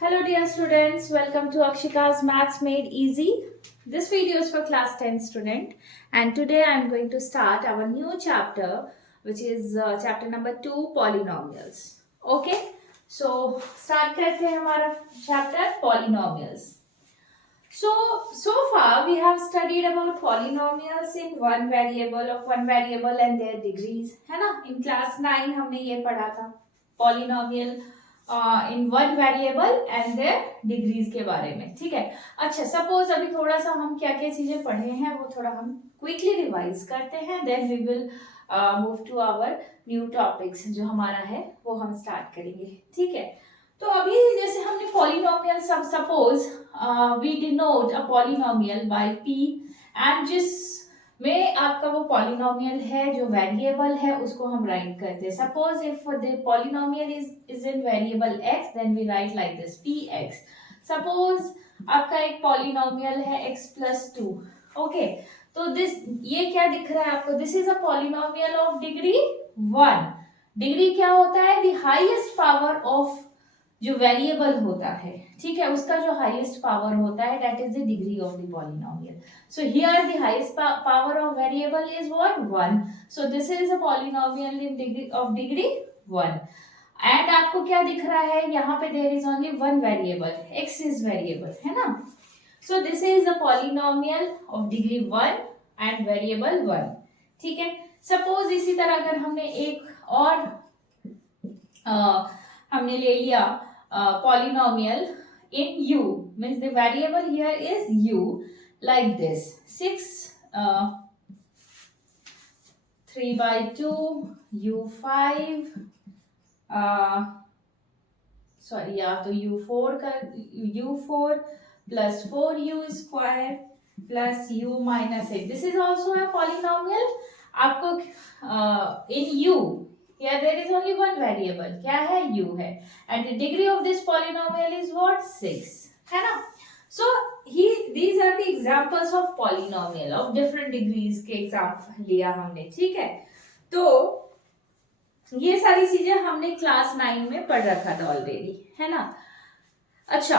Hello dear students, welcome to Akshika's Maths Made Easy. This video is for class 10 student and today I am going to start our new chapter which is chapter number 2 polynomials. Okay, so start करते हैं हमारा chapter polynomials. So far we have studied about polynomials in one variable and their degrees, है ना? In class 9 हमने ये पढ़ा था polynomial in one variable and their degrees के बारे में. ठीक है. अच्छा, सपोज अभी थोड़ा सा हम क्या क्या चीजें पढ़े हैं वो थोड़ा हम क्विकली रिवाइज करते हैं, then we will move to our new topics. जो हमारा है वो हम स्टार्ट करेंगे. ठीक है. तो अभी जैसे हमने polynomial suppose we denote a polynomial by P and जिस में आपका वो पॉलिनोमियल है जो वेरिएबल है उसको हम राइट करते हैं. Suppose if the polynomial is in variable x then we write like this px. Suppose आपका एक पॉलिनोमियल है x प्लस 2. ओके, तो दिस ये क्या दिख रहा है आपको? This is a polynomial of degree 1. Degree क्या होता है? द हाईएस्ट पावर ऑफ जो वेरिएबल होता है, ठीक है, उसका जो हाईएस्ट पावर होता है that is the degree of the polynomial. So here the highest power of variable is what? 1. So this is a polynomial in degree of degree 1. And आपको क्या दिख रहा है यहाँ पे? There is only one variable, x is variable, है ना? So this is a polynomial of degree 1 and variable 1. ठीक है. सपोज इसी तरह अगर हमने एक और हमने ले लिया polynomial in u, means the variable here is u, like this 6 3/2 u5 sorry या तो u4 का u4 plus 4u square plus u minus 8. This is also a polynomial. आपको in u here there is only one variable, क्या है? u है, and the degree of this polynomial is what? 6, है ना? So these are the examples of polynomial of different degrees के example लिया हमने. ठीक है. तो ये सारी चीजें हमने क्लास 9 में पढ़ रखा था ऑलरेडी, है ना? अच्छा,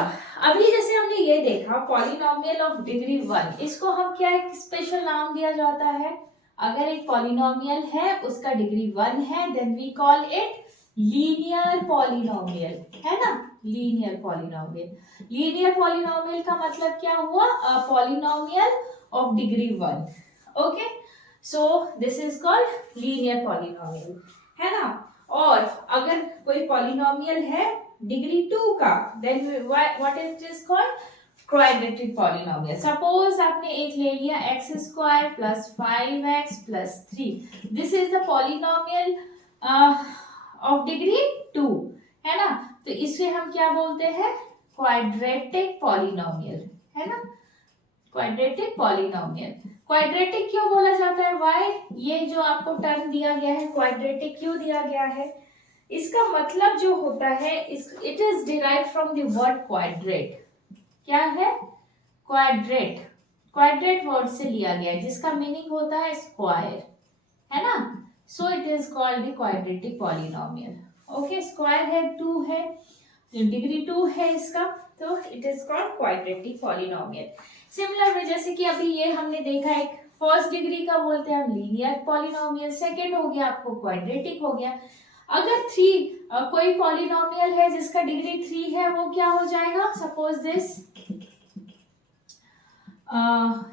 अभी जैसे हमने ये देखा पॉलिनोमियल ऑफ डिग्री 1, इसको हम क्या एक स्पेशल नाम दिया जाता है? अगर एक पॉलिनोमियल है उसका डिग्री 1 है then we call it linear polynomial, है ना? Linear polynomial. लीनियर पॉलिनोमियल का मतलब क्या हुआ? अ polynomial of degree 1. Okay, so this is called linear polynomial, है ना? और अगर कोई पॉलिनोमियल है डिग्री 2 का then what it is called? Quadratic polynomial. Suppose आपने एक ले लिया x square plus 5x plus 3. This is the polynomial of degree 2, है ना? तो इसे हम क्या बोलते हैं? क्वाड्रेटिक पॉलिनोमियल, है ना? Quadratic polynomial. क्वाड्रेटिक क्यों बोला जाता है? व्हाई? ये जो आपको टर्म दिया गया है क्वाड्रेटिक क्यों दिया गया है? इसका मतलब जो होता है it is derived from the word quadrate. क्या है? क्वाड्रेट. क्वाड्रेट वर्ड से लिया गया है जिसका मीनिंग होता है स्क्वायर, है ना? So it is called the quadratic polynomial. Okay, square है, 2 है, डिग्री 2 है इसका, तो it is called quadratic polynomial. Similar way जैसे कि अभी ये हमने देखा एक फर्स्ट डिग्री का बोलते हैं हम लीनियर पॉलिनोमियल, सेकेंड हो गया आपको क्वाड्रेटिक हो गया. अगर 3 कोई पॉलिनोमियल है जिसका डिग्री 3 है वो क्या हो जाएगा? सपोज दिस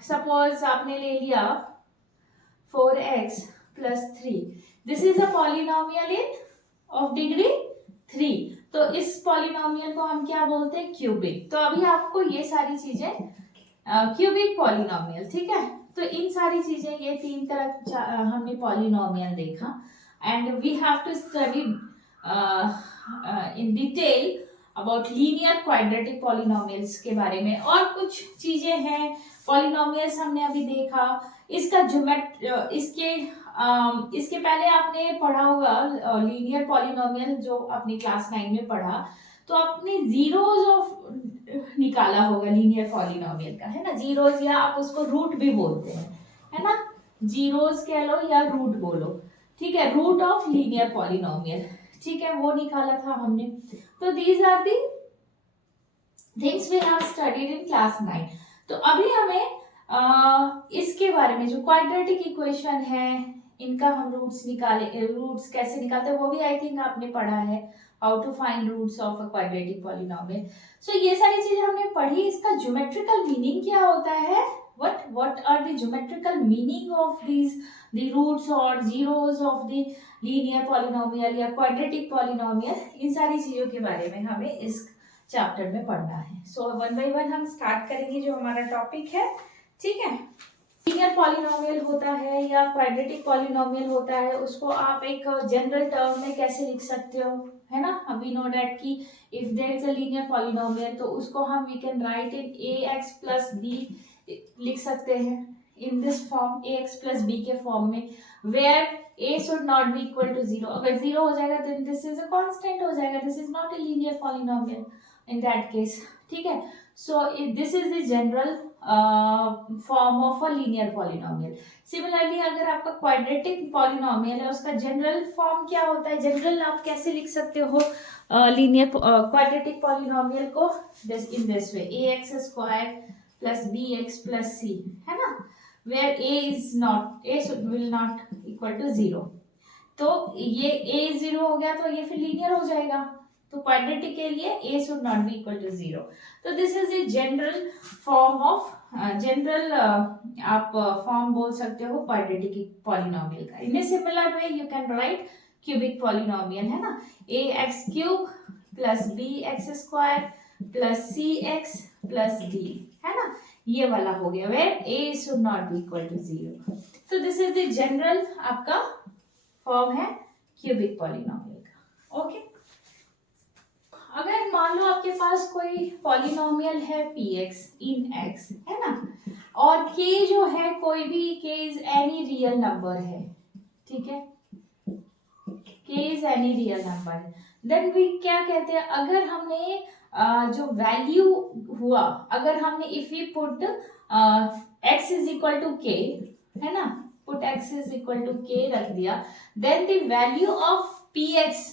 सपोज आपने ले लिया 4x plus 3. This is a polynomial in of degree 3. तो इस पॉलिनोमियल को हम क्या बोलते हैं? क्यूबिक. तो अभी आपको ये सारी चीजें क्यूबिक पॉलिनोमियल, ठीक है? तो इन सारी चीजें ये 3 तरह हमने पॉलिनोमियल देखा and we have to study in detail about linear quadratic polynomials के बारे में. और कुछ चीजें हैं polynomials हमने अभी देखा. इसका इसके पहले आपने पढ़ा होगा linear polynomial जो अपनी क्लास 9 में पढ़ा, तो आपने जीरोज ऑफ निकाला होगा लीनियर पॉलिनोमियल का, है ना? जीरोज या आप उसको रूट भी बोलते हैं, है ना? जीरोज कह लो या रूट बोलो, ठीक है? रूट ऑफ लीनियर पॉलिनोमियल, ठीक है, वो निकाला था हमने. तो these are the things we have studied in class 9। तो अभी हमें इसके बारे में जो क्वाड्रेटिक इक्वेशन है इनका हम रूट्स कैसे निकालते हैं वो भी आई थिंक आपने पढ़ा है, how to find roots of a quadratic polynomial. So ये सारी चीजें हमने पढ़ी। इसका ज्योमेट्रिकल मीनिंग क्या होता है, what are the geometrical meaning of these, the roots or zeros of the linear polynomial या quadratic polynomial, इन सारी चीजों के बारे में हमें इस चैप्टर में पढ़ना है। सो वन बाय वन हम स्टार्ट करेंगे जो हमारा टॉपिक है, ठीक है। लीनियर पॉलिनोमियल होता है या क्वाड्रेटिक पॉलिनोमियल होता है, उसको आप एक जनरल टर्म में कैसे लिख सकते हो, है ना। वी नो दैट कि if there is a linear polynomial तो उसको हम we can write in ax plus b लिख सकते हैं in this form, ax plus b के फॉर्म में, where a should not be equal to 0। अगर 0 हो जाएगा then this is a constant हो जाएगा, this is not a linear polynomial in that case, ठीक है। So this is the general form of a linear polynomial. Similarly अगर आपका quadratic polynomial है उसका जनरल फॉर्म क्या होता है, जनरल आप कैसे लिख सकते हो लीनियर क्वाड्रेटिक पॉलिनोमियल को, in this way ax square plus bx plus c, है ना, where a will not equal to 0। तो ये a 0 हो गया तो ये फिर लीनियर हो जाएगा, तो क्वाड्रेटिक के लिए a should not be equal to 0। तो this is a general form of general आप फॉर्म बोल सकते हो क्वाड्रेटिक पॉलिनोमियल का। In a similar way you can write cubic polynomial, है ना, ax cube plus bx square plus cx plus d, है ना, ये वाला हो गया where a should not be equal to 0। तो दिस इज द जनरल आपका फॉर्म है क्यूबिक पॉलिनोमियल का, ओके। अगर मान लो आपके पास कोई पॉलिनोमियल है px इन x, है ना, और k जो है कोई भी k is any real number है, ठीक है, k is any real number, then we क्या कहते हैं, अगर हमने जो वैल्यू हुआ, अगर हमने if we put x is equal to k, है ना, put x is equal to k रख दिया, then the value of px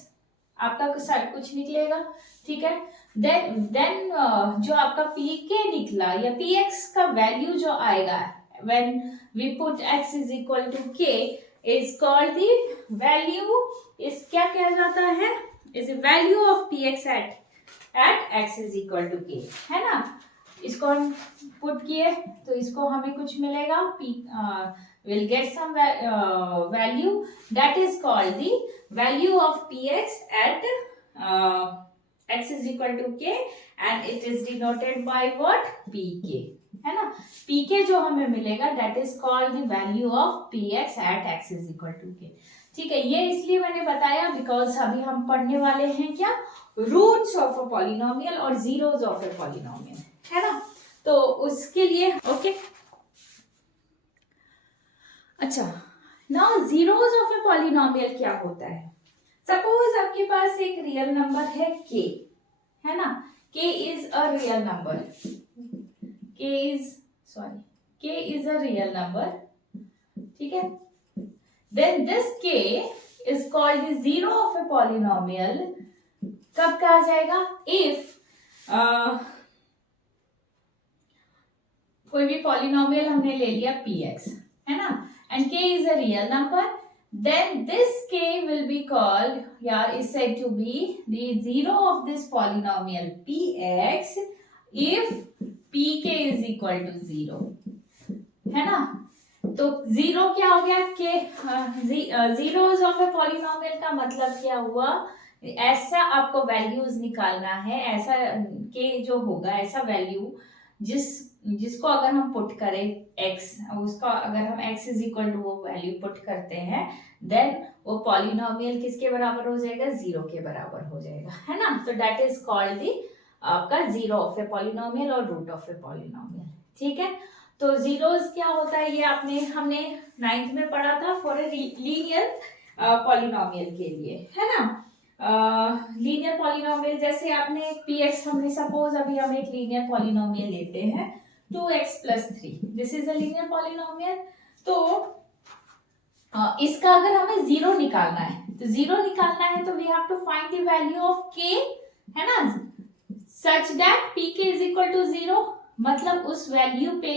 आपका कुछ निकलेगा, ठीक है। देन जो आपका pk निकला या px का वैल्यू जो आएगा when we put x is equal to k is called the value, इस क्या कहा जाता है, is value of px at x is equal to k, है ना। इसको हम पुट किए तो इसको हमें कुछ मिलेगा, we'll get some value that is called the value of px at x is equal to k and it is denoted by what, pk, है ना। pk जो हमें मिलेगा that is called the value of px at x is equal to k, ठीक है। ये इसलिए मैंने बताया बिकॉज अभी हम पढ़ने वाले हैं क्या, रूट्स ऑफ अ पॉलिनोमियल और जीरोस ऑफ अ पॉलिनोमियल, है ना, तो उसके लिए ओके। अच्छा, now zeros of a polynomial क्या होता है, सपोज आपके पास एक रियल नंबर है k, है ना, k is a real number, k is a real number, ठीक है। Then this k is called the zero of a polynomial, कब कहा जाएगा, इफ कोई भी पॉलिनोमियल हमने ले लिया px, है ना, and k is a real number, then this k will be called, is said to be the zero of this polynomial px if pk is equal to 0, है ना। तो जीरो क्या हो गया, k zeros of a polynomial का मतलब क्या हुआ, ऐसा आपको वैल्यूज निकालना है, ऐसा k जो होगा ऐसा वैल्यू जिसको अगर हम पुट करें x, उसका अगर हम x इज इक्वल टू वो वैल्यू पुट करते हैं, देन वो पॉलिनोमियल किसके बराबर हो जाएगा, 0 के बराबर हो जाएगा, है ना। तो दैट इज कॉल्ड दी आपका जीरो ऑफ ए पॉलिनोमियल और रूट ऑफ ए पॉलिनोमियल, ठीक है। तो जीरोस क्या होता है, ये हमने 9th में पढ़ा था फॉर ए लीनियर पॉलिनोमियल के लिए, है ना। लीनियर पॉलिनोमियल जैसे आपने px, हमने सपोज अभी हम एक लीनियर पॉलिनोमियल लेते हैं 2x plus 3, this is a linear polynomial. तो इसका अगर हमें जीरो निकालना है, तो जीरो निकालना है तो we have to find the value of k, है ना। Such that P k is equal to 0, मतलब उस वैल्यू पे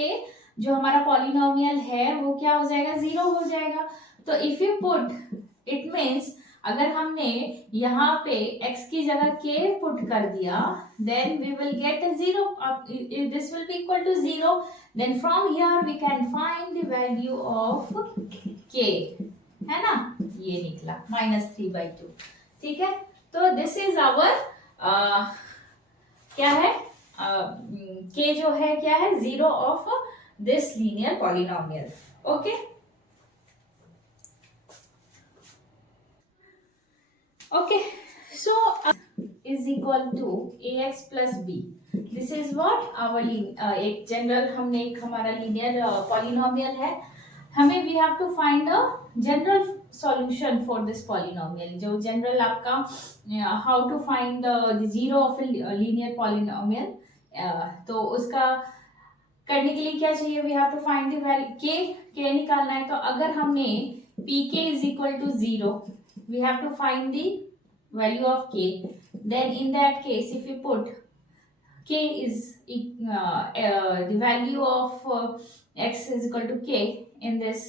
जो हमारा पॉलिनोमियल है वो क्या हो जाएगा, 0 हो जाएगा। तो if you put, it means अगर हमने यहाँ पे x की जगह k पुट कर दिया, then we will get a 0, this will be equal to 0, then from here we can find the value of k, है ना, ये निकला -3/2, ठीक है। तो दिस इज आवर क्या है, k जो है क्या है, 0 of this linear polynomial, okay. Okay, so is equal to ax plus b. This is what our एक जनरल, हमने एक हमारा लीनियर पॉलिनोमियल है, हमें we have to find a general solution for this polynomial. जो जनरल आपका how to find the zero of a linear polynomial, तो उसका करने के लिए क्या चाहिए, we have to find the value k निकालना है। तो अगर हमने pk is equal to 0, we have to find the value of k, then in that case if we put k is the value of x is equal to k, in this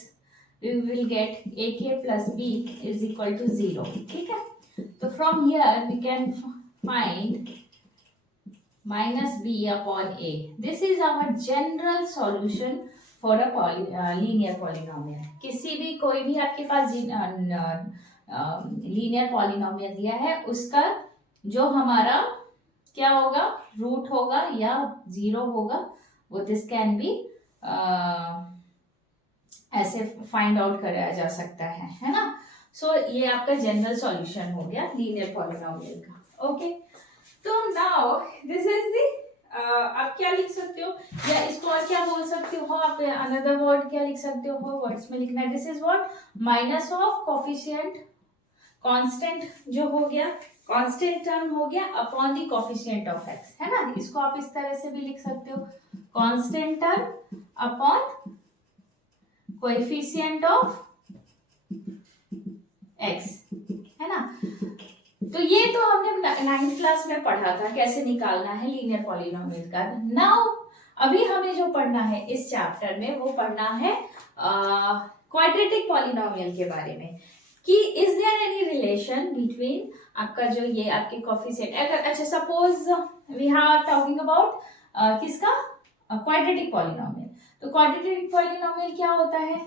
we will get ak plus b is equal to 0, ठीक है। तो from here we can find minus b upon a. This is our general solution for a linear polynomial. किसी भी कोई भी आपके पास linear polynomial दिया है, उसका जो हमारा क्या होगा, रूट होगा या 0 होगा, वो दिस कैन बी ऐसे फाइंड आउट कराया जा सकता है ना। सो ये आपका जनरल सॉल्यूशन हो गया लीनियर पॉलिनोमियल का, ओके। तो नाउ दिस इज दी, आप क्या लिख सकते हो, या इसको और क्या बोल सकते हो आप, अनदर वर्ड क्या लिख सकते हो, वर्ड्स में लिखना है। This is what, minus of coefficient constant जो हो गया, कांस्टेंट टर्म हो गया upon the coefficient of x, है ना। इसको आप इस तरह से भी लिख सकते हो, constant term upon coefficient of x, है ना। तो ये तो हमने 9th क्लास में पढ़ा था कैसे निकालना है लीनियर पॉलिनोमियल का। नाउ अभी हमें जो पढ़ना है इस चैप्टर में, वो पढ़ना है क्वाड्रेटिक पॉलिनोमियल के बारे में, कि is there any relation between आपका जो ये आपके कोफिशिएंट, अगर अच्छा suppose we are talking about किसका, क्वाड्रेटिक पॉलिनोमियल। तो क्वाड्रेटिक पॉलिनोमियल क्या होता है,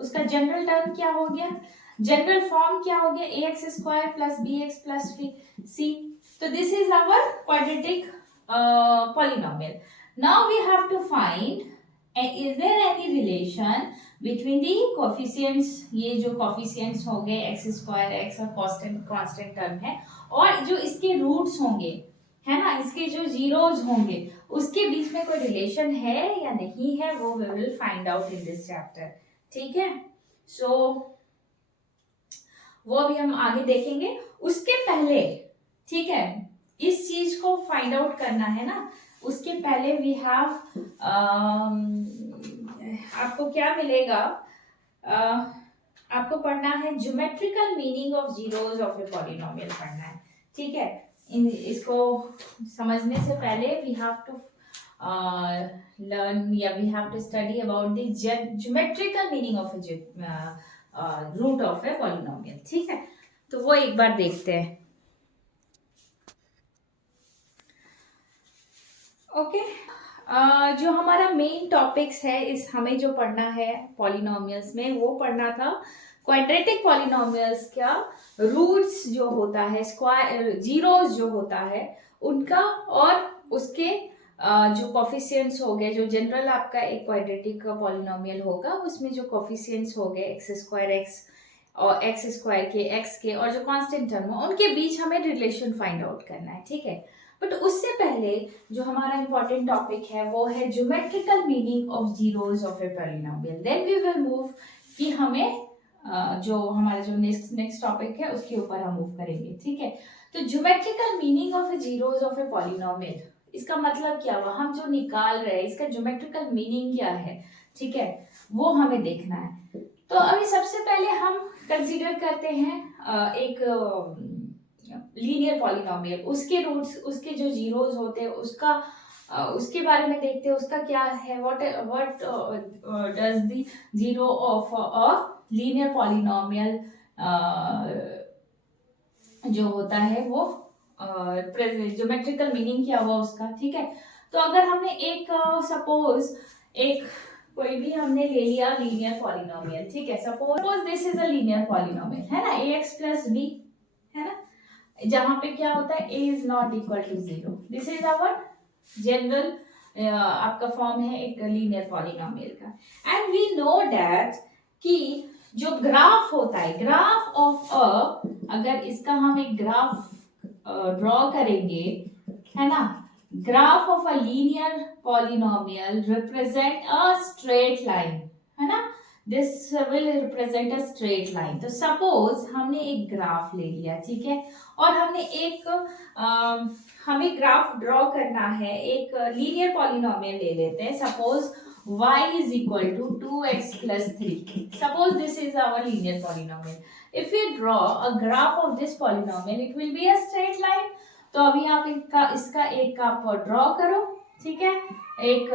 उसका जनरल टर्म क्या हो गया, जनरल फॉर्म क्या हो गया, ax square plus bx plus c। तो this is our quadratic polynomial. Now we have to find is there any relation between the coefficients, ये जो कोफिशिएंट्स हो गए x स्क्वायर x और कांस्टेंट टर्म है, और जो इसके रूट्स होंगे, है ना, इसके जो जीरोज होंगे, उसके बीच में कोई रिलेशन है या नहीं है, वो we will find out in this chapter, ठीक है। सो वो अभी हम आगे देखेंगे। उसके पहले, ठीक है, इस चीज को फाइंड आउट करना है ना, उसके पहले वी हैव आपको क्या मिलेगा, आपको पढ़ना है geometrical meaning of zeros of a polynomial पढ़ना है, ठीक है। इसको समझने से पहले वी हैव टू learn, या we have to study about the geometrical meaning of a root of a polynomial, ठीक है। तो वो एक बार देखते हैं, ओके। जो हमारा मेन टॉपिक्स है, इस हमें जो पढ़ना है पॉलिनोमियल्स में, वो पढ़ना था क्वाड्रेटिक पॉलिनोमियल्स का रूट्स जो होता है, स्क्वायर जीरोस जो होता है उनका, और उसके जो कोफिशिएंट्स हो गए, जो जनरल आपका एक क्वाड्रेटिक पॉलिनोमियल होगा, उसमें जो कोफिशिएंट्स हो गए एक्स स्क्वायर एक्स और एक्स स्क्वायर के एक्स के, और जो कांस्टेंट टर्म हो, उनके बीच हमें रिलेशन फाइंड आउट करना है, ठीक है। बट उससे पहले जो हमारा इंपॉर्टेंट टॉपिक है वो है geometrical meaning of zeros of a polynomial. Then we will move, कि हमें जो हमारा जो नेक्स्ट टॉपिक है उसके ऊपर हम मूव करेंगे, ठीक है। तो geometrical meaning of A zeros of a polynomial, इसका मतलब क्या हुआ, हम जो निकाल रहे हैं इसका ज्योमेट्रिकल मीनिंग क्या है, ठीक है, वो हमें देखना है। तो अभी सबसे पहले हम कंसीडर करते हैं एक लीनियर पॉलिनोमियल, उसके रूट्स, उसके जो जीरोस होते हैं उसके बारे में देखते हैं, उसका क्या है, what does the zero of a linear polynomial जो होता है वो ज्योमेट्रिकल मीनिंग क्या हुआ उसका, ठीक है। तो अगर हमने एक सपोज एक कोई भी हमने ले लिया लीनियर पॉलिनोमियल, ठीक है, सपोज दिस इज अ लीनियर पॉलिनोमियल, है ना, ax प्लस b, है ना, जहां पे क्या होता है a is not equal to 0, this is our general आपका फॉर्म है एक लीनियर पॉलिनोमियल का। एंड वी नो दैट कि जो ग्राफ होता है, ग्राफ ऑफ अगर इसका हम एक ग्राफ ड्रॉ करेंगे, है ना, graph of a linear polynomial represent a straight line, है ना, this will represent a straight line. तो सपोज हमने एक ग्राफ ले लिया, ठीक है, और हमने एक हमें ग्राफ ड्रॉ करना है, एक लीनियर पॉलिनोमियल ले लेते हैं, suppose y is equal to 2x plus 3. Suppose this is our linear polynomial. If we draw a graph of this polynomial, it will be a straight line. तो अभी आप इसका एक आप ड्रॉ करो, ठीक है, एक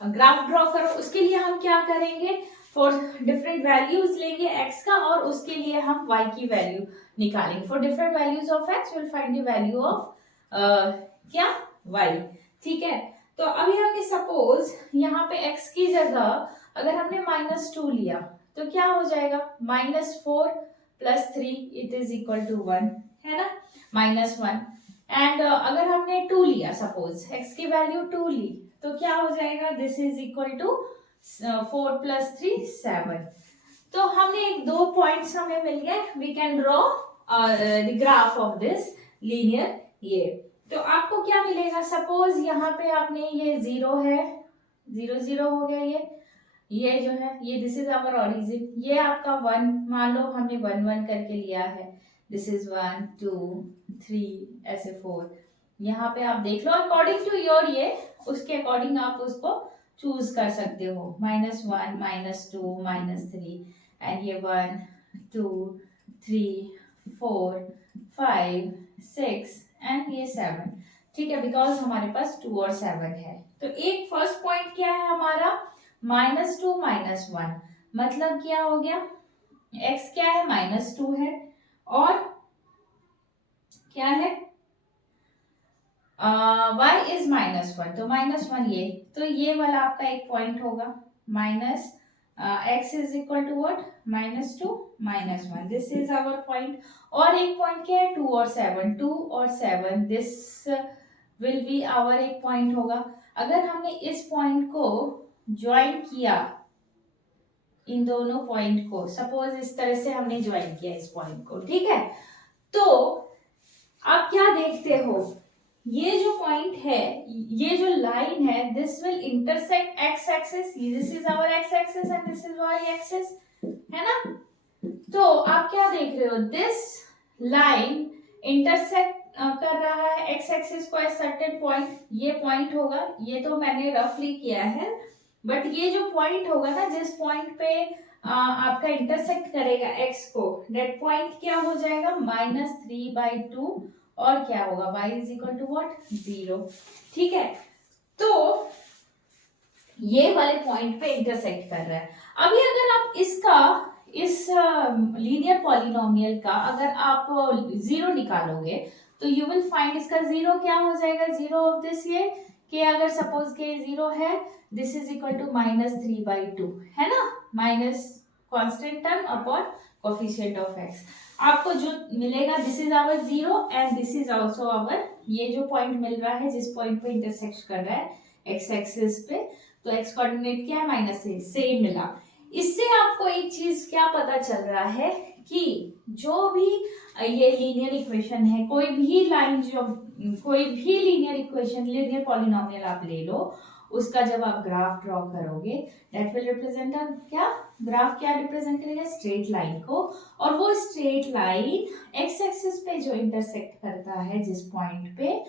ग्राफ ड्रॉ करो। उसके लिए हम क्या करेंगे, फॉर डिफरेंट वैल्यूज लेंगे x का, और उसके लिए हम y की वैल्यू निकालेंगे। For different values of x will find the value of क्या y, ठीक है। तो अभी हमने सपोज यहाँ पे x की जगह अगर हमने -2 लिया तो क्या हो जाएगा, -4 plus 3 it is equal to 1, है ना, -1। एंड अगर हमने 2 लिया, सपोज x की वैल्यू 2 ली, तो क्या हो जाएगा, this is equal to 4 plus 3 7। तो हमने एक दो पॉइंट्स हमें मिल गए, we can draw the graph of this linear ये। तो आपको क्या मिलेगा, सपोज यहाँ पे आपने ये 0 है, 0 0 हो गया, ये जो है ये दिस इज आवर ओरिजिन, ये आपका 1, मान लो हमने 1 1 करके लिया है, दिस इज 1 2 3 ऐसे 4, यहाँ पे आप देख लो अकॉर्डिंग टू योर ये, उसके अकॉर्डिंग आप उसको चूज कर सकते हो, -1 -2 -3, एंड ये 1 2 3 4 5 6 एंड ये 7, ठीक है, बिकॉज हमारे पास 2 और 7 है। तो एक फर्स्ट पॉइंट क्या है हमारा, -2 -1, मतलब क्या हो गया, x क्या है, -2 है, और क्या है y इज -1, तो -1 ये, तो ये वाला आपका एक पॉइंट होगा, minus x is equal to what, -2 -1, this is our point. और एक पॉइंट क्या है, 2 और 7, 2 और 7, दिस विल बी आवर एक पॉइंट होगा। अगर हमने इस पॉइंट को ज्वाइन किया, इन दोनों पॉइंट को, सपोज इस तरह से हमने ज्वाइन किया इस पॉइंट को, ठीक है, तो आप क्या देखते हो, ये जो पॉइंट है, ये जो लाइन है, this will intersect x axis, this is our X axis and this is Y axis, है ना। तो आप क्या देख रहे हो, दिस लाइन इंटरसेक्ट कर रहा है एक्स एक्सिस को एट सर्टेन पॉइंट, ये पॉइंट होगा, ये तो मैंने रफली किया है, बट ये जो पॉइंट होगा ना, जिस पॉइंट पे आपका इंटरसेक्ट करेगा x को, दैट पॉइंट क्या हो जाएगा, -3/2, और क्या होगा, y is equal to what, 0, ठीक है। तो ये वाले पॉइंट पे इंटरसेक्ट कर रहा है। अभी अगर आप इसका इस लीनियर पॉलिनोमियल का अगर आप 0 निकालोगे, तो यू विल फाइंड इसका 0 क्या हो जाएगा, 0 ऑफ दिस ये कि अगर सपोज के 0 है, दिस इज इक्वल टू -3/2, है ना, minus constant term upon coefficient of x, आपको जो मिलेगा, this is our 0 and this is also our, ये जो पॉइंट मिल रहा है जिस पॉइंट पे इंटरसेक्ट कर रहा है x एक्सिस पे, तो x कोऑर्डिनेट क्या है, -3, सेम मिला। इससे आपको एक चीज क्या पता चल रहा है कि जो भी ये लीनियर इक्वेशन है, कोई भी लाइन, जो कोई भी लीनियर इक्वेशन, लीनियर पॉलिनोमियल आप ले लो, उसका जब आप ग्राफ ड्रॉ करोगे, दैट विल रिप्रेजेंट क्या, ग्राफ क्या रिप्रेजेंट करेगा, स्ट्रेट लाइन को, और वो स्ट्रेट लाइन एक्स एक्सिस पे जो इंटरसेक्ट करता है जिस पॉइंट पे,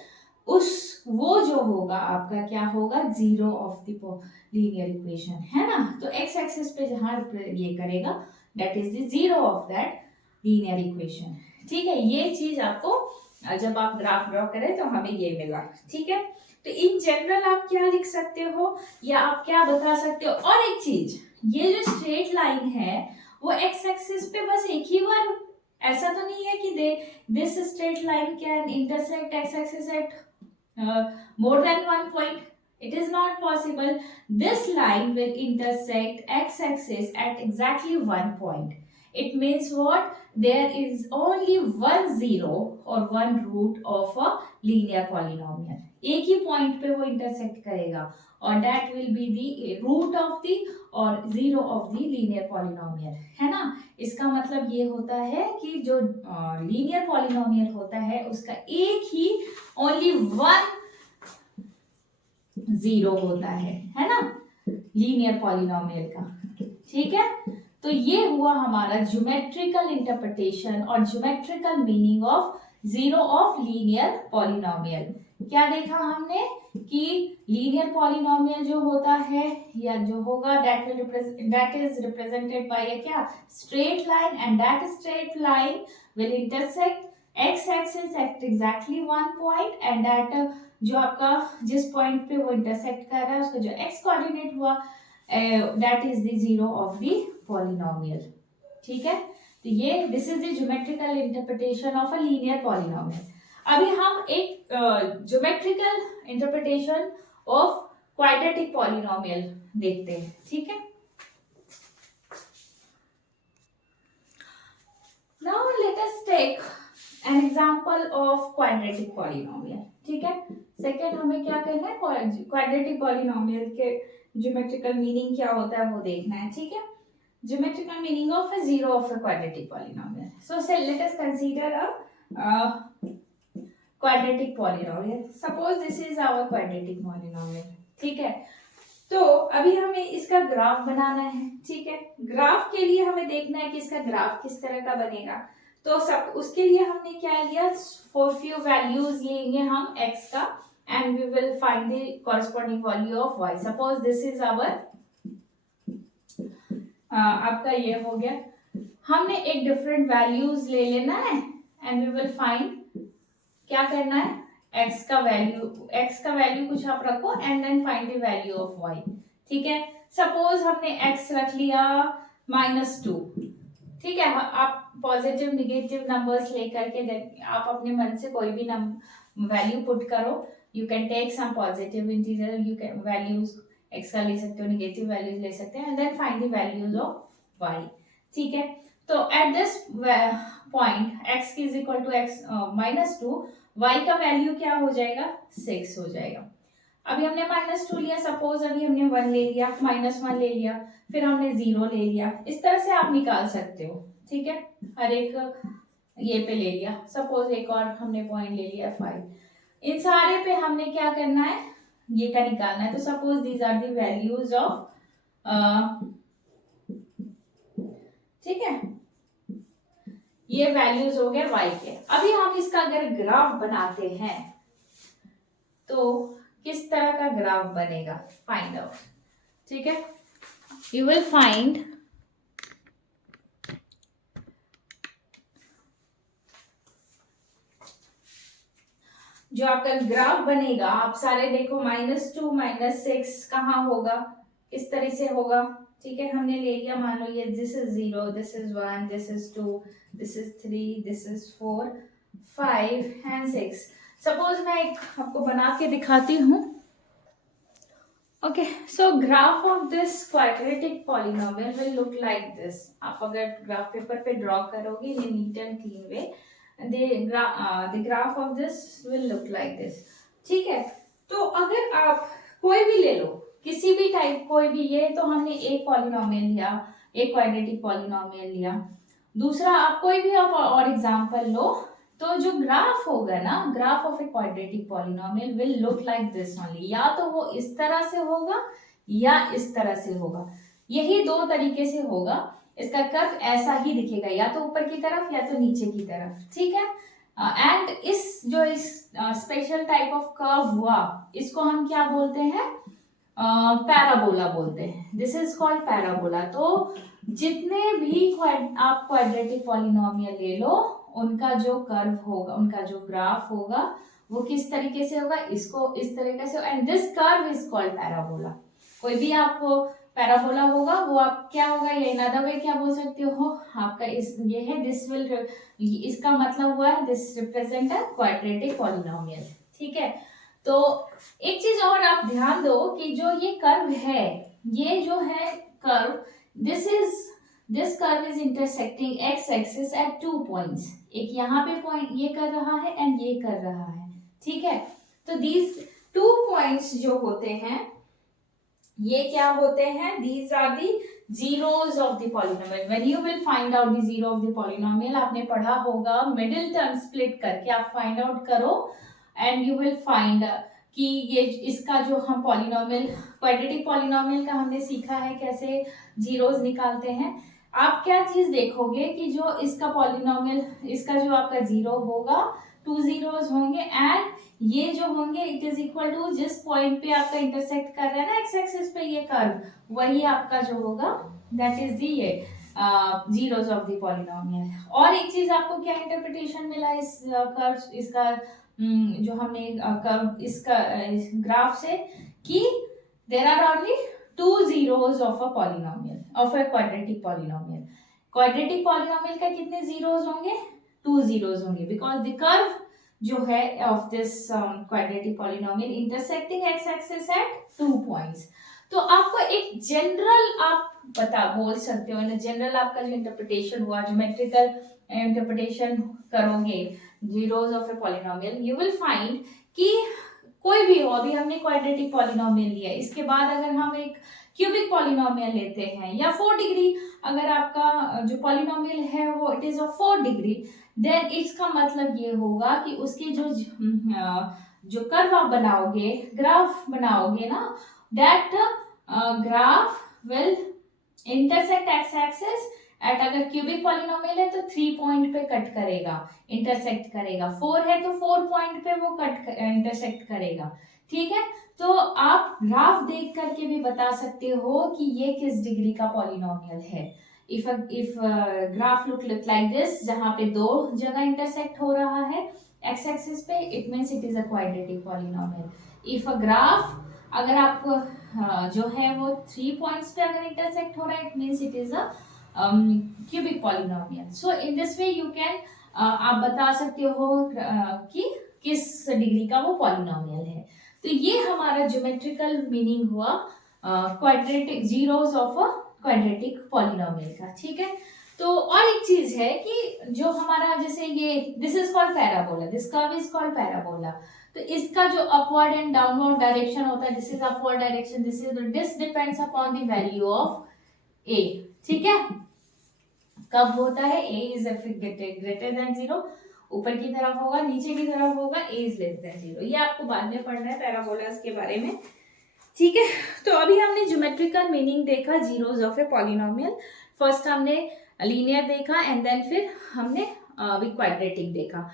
वो जो होगा आपका क्या होगा, 0 ऑफ द लीनियर इक्वेशन, है ना। तो एक्स एक्सिस पे जहां ये करेगा, that is the 0 of that linear equation. ठीक है, ये चीज आपको जब आप ग्राफ ड्रॉ करें तो हमें ये मिला। ठीक है, तो इन जनरल आप क्या लिख सकते हो या आप क्या बता सकते हो। और एक चीज, ये जो स्ट्रेट लाइन है वो एक्स एक्सिस पे बस एक ही बार, ऐसा तो नहीं है कि this straight line can intersect x axis eight more than one point. It is not possible. This line will intersect x-axis at exactly one point. It means what? There is only one zero or one root of a linear polynomial. एक ही point पे वो intersect करेगा और that will be the root of the और zero of the linear polynomial, है ना। इसका मतलब ये होता है कि जो linear polynomial होता है उसका एक ही ओनली वन जीरो होता है ना, लीनियर पॉलिनोमियल का। ठीक है, तो ये हुआ हमारा ज्योमेट्रिकल इंटरप्रिटेशन और geometrical meaning of zero of linear polynomial. क्या देखा हमने कि लीनियर पॉलिनोमियल जो होता है या जो होगा that is represented by a क्या straight line, and that straight line will intersect x axis at exactly one point, and that जो आपका जिस पॉइंट पे वो इंटरसेक्ट कर रहा है उसका जो x कोऑर्डिनेट हुआ that is the zero of the polynomial। ठीक है, तो ये this is the geometrical interpretation of a linear polynomial। अभी हम एक geometrical interpretation of quadratic polynomial देखते हैं। ठीक है, now let us take an example of quadratic polynomial. ठीक है, सेकंड हमें क्या करना है, क्वाड्रेटिक पॉलिनोमियल के ज्योमेट्रिकल मीनिंग क्या होता है वो देखना है। ठीक है, geometrical meaning of a zero of a quadratic polynomial। So let us consider a quadratic polynomial। Suppose this is our quadratic polynomial। ठीक है, तो अभी हमें इसका ग्राफ बनाना है। ठीक है, ग्राफ के लिए हमें देखना है कि इसका ग्राफ किस तरह का बनेगा। तो सब उसके लिए हमने क्या लिया, फॉर फ्यू वैल्यूज लेंगे हम x का, and we will find the corresponding value of y। सपोज दिस इज आवर आपका ये हो गया, हमने एक डिफरेंट वैल्यूज ले लेना है एंड वी विल फाइंड, क्या करना है, x का वैल्यू कुछ आप रखो and then find the value of y। ठीक है, सपोज हमने x रख लिया -2। ठीक है, आप पॉजिटिव निगेटिव नंबर्स लेकर के आप अपने मन से कोई भी वैल्यू पुट करो। You can take some positive integer, you can values x का ले सकते हो, निगेटिव वैल्यूज ले सकते हैं, and then find the values of y। ठीक है, तो at this point x is equal to x -2, y का वैल्यू क्या हो जाएगा, 6 हो जाएगा। अभी हमने -2 लिया, सपोज अभी हमने 1 ले लिया, -1 ले लिया, फिर हमने 0 ले लिया। इस तरह से आप निकाल सकते हो। ठीक है, हर एक ये पे ले लिया, सपोज एक और हमने पॉइंट ले लिया 5। इन सारे पे हमने क्या करना है, ये का निकालना है। तो suppose these are the values of, ठीक है, ये वैल्यूज हो गए y के। अभी हम इसका अगर ग्राफ बनाते हैं तो किस तरह का ग्राफ बनेगा, फाइंड आउट। ठीक है, यू विल फाइंड जो आपका ग्राफ बनेगा, आप सारे देखो, -2 -6 कहाँ होगा, किस तरह से होगा। ठीक है, हमने ले लिया, मान लो ये this is 0, this is 1, this is 2, this is 3, this is 4, 5 and 6। Suppose मैं एक आपको बना के दिखाती हूँ। Okay, so graph of this quadratic polynomial will look like this. आप अगर ग्राफ पेपर पे ड्रॉ करोगे in neat and clean way, the graph of this will look like this। ठीक है, तो अगर आप कोई भी ले लो, किसी भी टाइप, कोई भी, ये तो हमने एक पॉलिनोमियल लिया, एक क्वाड्रेटिक पॉलिनोमियल लिया। दूसरा आप कोई भी आप और एग्जांपल लो, तो जो ग्राफ होगा ना, graph of a quadratic polynomial will look like this only. या तो वो इस तरह से होगा या इस तरह से होगा, यही दो तरीके से होगा। इसका कर्व ऐसा ही दिखेगा, या तो ऊपर की तरफ या तो नीचे की तरफ। ठीक है, एंड इस स्पेशल टाइप ऑफ कर्व हुआ, इसको हम क्या बोलते हैं, पैराबोला बोलते हैं, दिस इज कॉल्ड पैराबोला। तो जितने भी आप क्वाड्रेटिक पॉलिनोमियल ले लो, उनका जो कर्व होगा, उनका जो ग्राफ होगा वो किस तरीके से होगा, इसको इस तरीके से, and this curve is called parabola. कोई भी आपको पैराबोला होगा वो आप क्या होगा, ये इन अदर वे क्या बोल सकते हो आपका, इस ये है दिस विल, इसका मतलब हुआ है this represent a quadratic polynomial. ठीक है, तो एक चीज और आप ध्यान दो कि जो ये कर्व है, ये जो है curve, this curve is intersecting X axis at 2 points. एक यहाँ पे पॉइंट ये कर रहा है एंड ये कर रहा है। ठीक है, तो दीज 2 पॉइंट्स जो होते हैं ये क्या होते हैं, these are the zeros of the polynomial. When you will find out the zero of the polynomial, आपने पढ़ा होगा मिडिल टर्म स्प्लिट करके आप फाइंड आउट करो एंड यू विल फाइंड कि ये इसका जो हम पॉलिनोमियल, क्वाड्रेटिक पॉलिनोमियल का हमने सीखा है कैसे जीरोस निकालते हैं। आप क्या चीज देखोगे कि जो इसका पॉलिनोमियल, इसका जो आपका जीरो होगा, 2 जीरोस होंगे एंड ये जो होंगे इट इज इक्वल टू जिस पॉइंट पे आपका इंटरसेक्ट कर रहा है ना एक्स एक्सिस पे ये कर्व, वही आपका जो होगा दैट इज दी ये जीरोस ऑफ द पॉलिनोमियल। और एक चीज आपको क्या इंटरप्रिटेशन मिला इस कर्व, इसका जो हमने कर्व, इसका ग्राफ से, कि there are only 2 zeros of a polynomial, of a quadratic polynomial. Quadratic polynomial का कितने जीरोस होंगे, 2 जीरोस होंगे, बिकॉज द कर्व जो है of this quadratic polynomial intersecting X axis at 2 points. तो आपको एक जनरल आप बोल सकते हो ना, जनरल आपका जो इंटरप्रिटेशन हुआ, ज्योमेट्रिकल इंटरप्रिटेशन करोगे zeros of a polynomial, you will find कि कोई भी हो, अभी हमने क्वाड्रेटिक पॉलिनोमियल लिया, इसके बाद अगर हम एक क्यूबिक पॉलिनोमियल लेते हैं या 4 डिग्री, अगर आपका जो पॉलिनोमियल है वो इट इज ऑफ 4 डिग्री, देन इसका मतलब ये होगा कि उसके जो कर्व आप बनाओगे, ग्राफ बनाओगे ना, that graph will intersect x axis eight, अगर क्यूबिक पॉलिनोमियल है तो 3 पॉइंट पे कट करेगा, इंटरसेक्ट करेगा, 4 है तो 4 पॉइंट पे वो इंटरसेक्ट करेगा। ठीक है, तो आप ग्राफ देख करके भी बता सकते हो कि ये किस डिग्री का पॉलिनोमियल है। If graph look like this, जहां पे 2 जगह इंटरसेक्ट हो रहा है एक्स एक्सिस पे, it means it is a quadratic polynomial. If a graph, अगर आपको जो है वो 3 पॉइंट्स पे अगर इंटरसेक्ट हो रहा है, it means it is a cubic polynomial. So in this way you can आप बता सकते हो कि किस डिग्री का वो पॉलिनोमियल है। तो ये हमारा ज्योमेट्रिकल मीनिंग हुआ quadratic zeros of a quadratic polynomial का। ठीक है, तो और एक चीज है कि जो हमारा जैसे ये this is called parabola, this curve is called parabola, तो इसका जो अपवर्ड एंड डाउनवर्ड डायरेक्शन होता है, this is upward direction, this depends upon the value of A. ठीक है, कब होता है, ए इज ग्रेटर देन 0, ऊपर की तरफ होगा, नीचे की तरफ होगा, ए इज लेस देन 0। ये आपको बाद में पढ़ना है पैराबोलास के बारे में। ठीक है, तो अभी हमने ज्योमेट्रिकल मीनिंग देखा zeros of a polynomial, first हमने लीनियर देखा एंड देन फिर हमने अभी क्वाड्रेटिक देखा।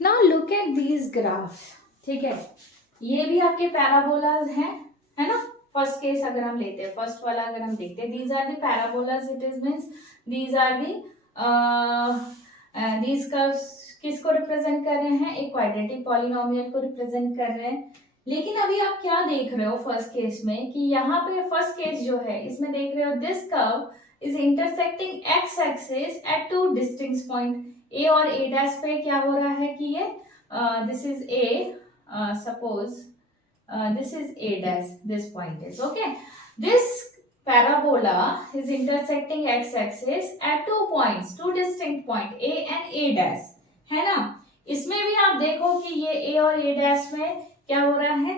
Now look at these graph. ठीक है, ये भी आपके पैराबोलास हैं, है ना। फर्स्ट केस अगर हम लेते हैं, फर्स्ट वाला अगर हम देखते हैं, these are the parabolas, it is means these are the these curves किसको रिप्रेजेंट कर रहे हैं, एक क्वाड्रेटिक पॉलिनोमियल को रिप्रेजेंट कर रहे हैं। लेकिन अभी आप क्या देख रहे हो फर्स्ट केस में, कि यहाँ पे फर्स्ट केस जो है इसमें देख रहे हो this curve is intersecting X axis at 2 distinct point, A और ए डैश पे क्या हो रहा है कि ये this is A, suppose this is a dash, this point is okay. This parabola is intersecting x axis at 2 points, 2 distinct point, a and a dash, है ना। इसमें भी आप देखो कि ये a और a dash में क्या हो रहा है,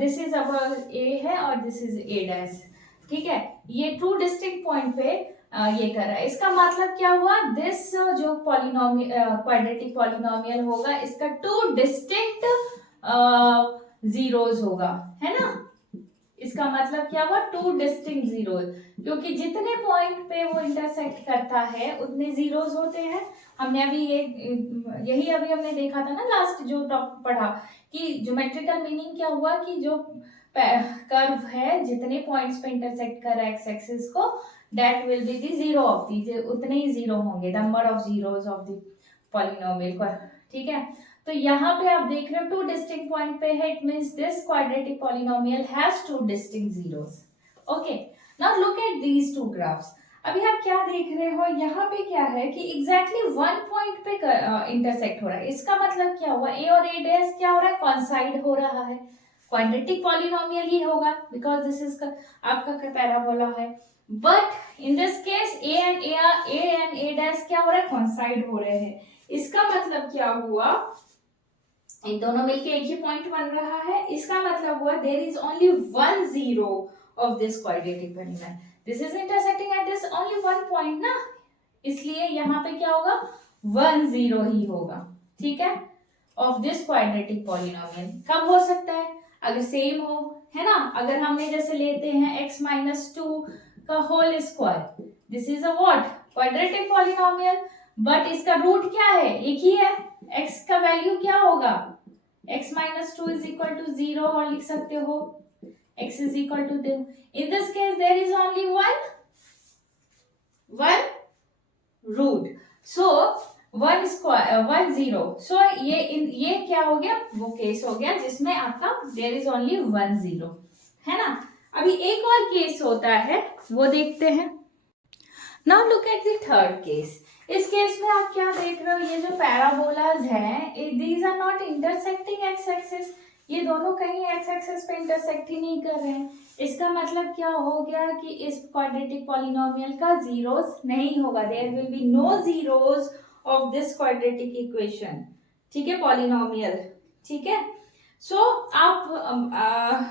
this is अब a है और this is a dash। ठीक है, ये 2 distinct point पे ये कर रहा है। इसका मतलब क्या हुआ, दिस जो पॉलिनोमियल क्वाड्रेटिक पॉलिनोमियल होगा, इसका 2 डिस्टिंक्ट जीरोस होगा, है ना। इसका मतलब क्या हुआ, 2 डिस्टिंक्ट जीरोस, क्योंकि जितने पॉइंट पे वो इंटरसेक्ट करता है उतने जीरोस होते हैं। हमने अभी यही अभी हमने देखा था ना लास्ट जो टॉपिक पढ़ा, कि ज्योमेट्रिकल मीनिंग क्या हुआ, कि जो कर्व है, जितने पॉइंट्स पे इंटरसेक्ट कर रहा है एक्स एक्सिस को, that will be the zero of the, उतने ही जीरो होंगे, number of zeros of the polynomial को, ठीक है। तो यहाँ पे आप देख रहे हो टू डिस्टिंक्ट पॉइंट पे है, it means this quadratic polynomial has two distinct zeros. Okay, now look at these two graphs. अभी आप क्या देख रहे हो, यहाँ पे क्या है कि एग्जैक्टली वन पॉइंट पे इंटरसेक्ट हो रहा है। इसका मतलब क्या हुआ, ए और ए डैश क्या हो रहा है, कॉन्साइड हो रहा है। क्वाड्रेटिक पॉलिनोमियल ही होगा बिकॉज दिस इज आपका पैराबोला है। But in this case A and A dash क्या हो रहा है, कॉन्साइड हो रहे हैं। इसका मतलब क्या हुआ, इन दोनों मिलके एक ही पॉइंट बन रहा है। इसका मतलब हुआ there is only one zero of this quadratic polynomial, this is intersecting at this only one point ना, इसलिए यहाँ पे क्या होगा, 1 0 ही होगा, ठीक है, ऑफ दिस क्वाड्रेटिक पॉलिनोमियल। कब हो सकता है, अगर सेम हो, है ना। अगर हमने जैसे लेते हैं x माइनस 2 का whole square, this is a what, quadratic polynomial, but इसका रूट क्या है, एक ही है। x का वैल्यू क्या होगा, x minus 2 is equal to 0, और लिख सकते हो x is equal to 2. In this case there is only one root, so 1 square 1 0, so ये क्या हो गया, वो केस हो गया जिसमें आपका there is only 1 0, है ना। अभी एक और केस होता है, वो देखते हैं। Now look at the third case. इस केस में आप क्या देख रहे हो, ये जो पैराबोलाज हैं, these are not intersecting x axis, ये दोनों कहीं एक्स एक्सिस पे इंटरसेक्ट ही नहीं कर रहे हैं। इसका मतलब क्या हो गया कि इस क्वाड्रेटिक पॉलिनोमियल का जीरोस नहीं होगा, there will be no zeros of this quadratic equation, ठीक है, पॉलिनोमियल, ठीक है। सो आप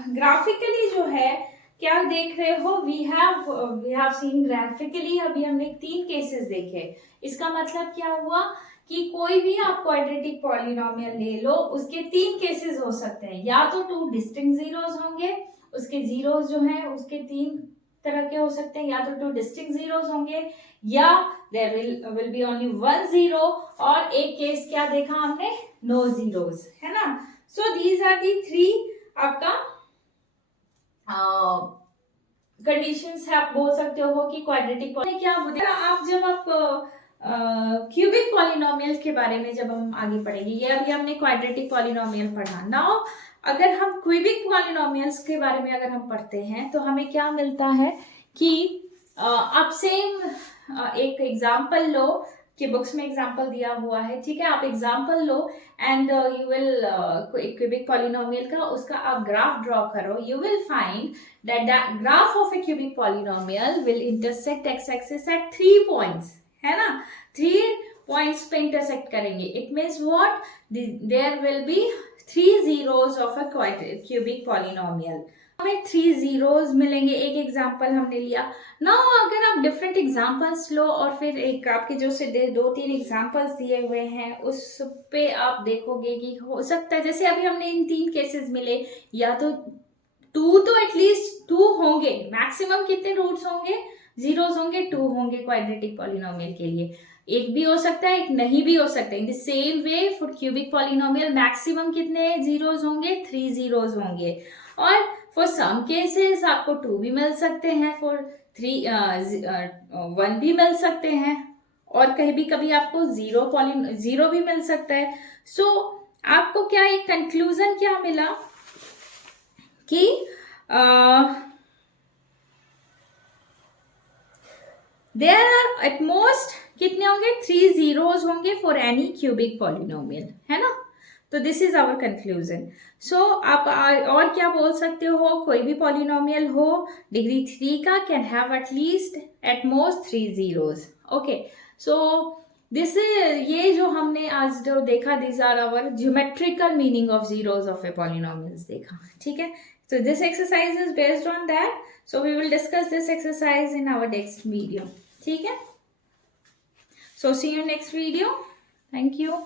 ग्राफिकली जो है क्या देख रहे हो, वी हैव सीन ग्राफिकली, अभी हमने 3 केसेस देखे। इसका मतलब क्या हुआ कि कोई भी आप क्वाड्रेटिक पॉलिनोमियल ले लो, उसके 3 केसेस हो सकते हैं, या तो 2 डिस्टिंक्ट जीरोस होंगे, उसके जीरोस जो हैं उसके 3 तरह के हो सकते हैं, या तो 2 डिस्टिंक्ट जीरोस होंगे, या there will be only 1 zero, और एक केस क्या देखा हमने, नो जीरोस, है ना। सो दीज आर दी 3 आपका कंडीशंस है, आप बोल सकते हो कि क्वाड्रेटिक क्या आप जब आप क्यूबिक पॉलिनोमियल के बारे में जब हम आगे पढ़ेंगे, ये अभी हमने क्वाड्रेटिक पॉलिनोमियल पढ़ा। नाउ अगर हम क्यूबिक पॉलिनोमियल्स के बारे में अगर हम पढ़ते हैं तो हमें क्या मिलता है कि आप सेम एक एग्जांपल लो, कि बुक्स में एग्जांपल दिया हुआ है, ठीक है, आप एग्जांपल लो and you will cubic polynomial का उसका आप ग्राफ ड्रॉ करो, you will find that the graph of a cubic polynomial will intersect x axis at 3 points, है ना, 3 पॉइंट्स पे इंटरसेक्ट करेंगे। It means what, there will be 3 zeros of a cubic polynomial, हमें 3 zeros मिलेंगे। एक example हमने लिया। Now अगर आप डिफरेंट एग्जांपल्स लो और फिर एक आपके जो से 2-3 एग्जांपल्स दिए हुए हैं उस पे आप देखोगे कि हो सकता है, जैसे अभी हमने इन 3 केसेस मिले, या तो 2 तो एटलीस्ट 2 होंगे, मैक्सिमम कितने रूट्स होंगे, जीरोस होंगे, 2 होंगे क्वाड्रेटिक पॉलिनोमियल के लिए। एक भी हो सकता है, एक नहीं भी हो सकता है। In the same way for cubic polynomial maximum कितने जीरोस होंगे, 3 जीरोस होंगे, और फॉर सम केसेस आपको 2 भी मिल सकते हैं, फॉर 1 भी मिल सकते हैं, और कहीं भी कभी आपको जीरो भी मिल सकता है। सो आपको क्या एक कंक्लूजन क्या मिला कि देयर आर एट मोस्ट कितने होंगे, 3 जीरोस होंगे फॉर एनी क्यूबिक पॉलिनोमियल, है ना। तो दिस इज आवर कंक्लूजन। सो आप और क्या बोल सकते हो, कोई भी पॉलिनोमियल हो डिग्री 3 का can have at most 3 zeros. Okay, so this ये जो हमने आज जो देखा, this are our geometrical meaning of zeros of a polynomials देखा, ठीक है। So this exercise is based on that. So we will discuss this exercise in our next video. ठीक है? So see you next video. Thank you.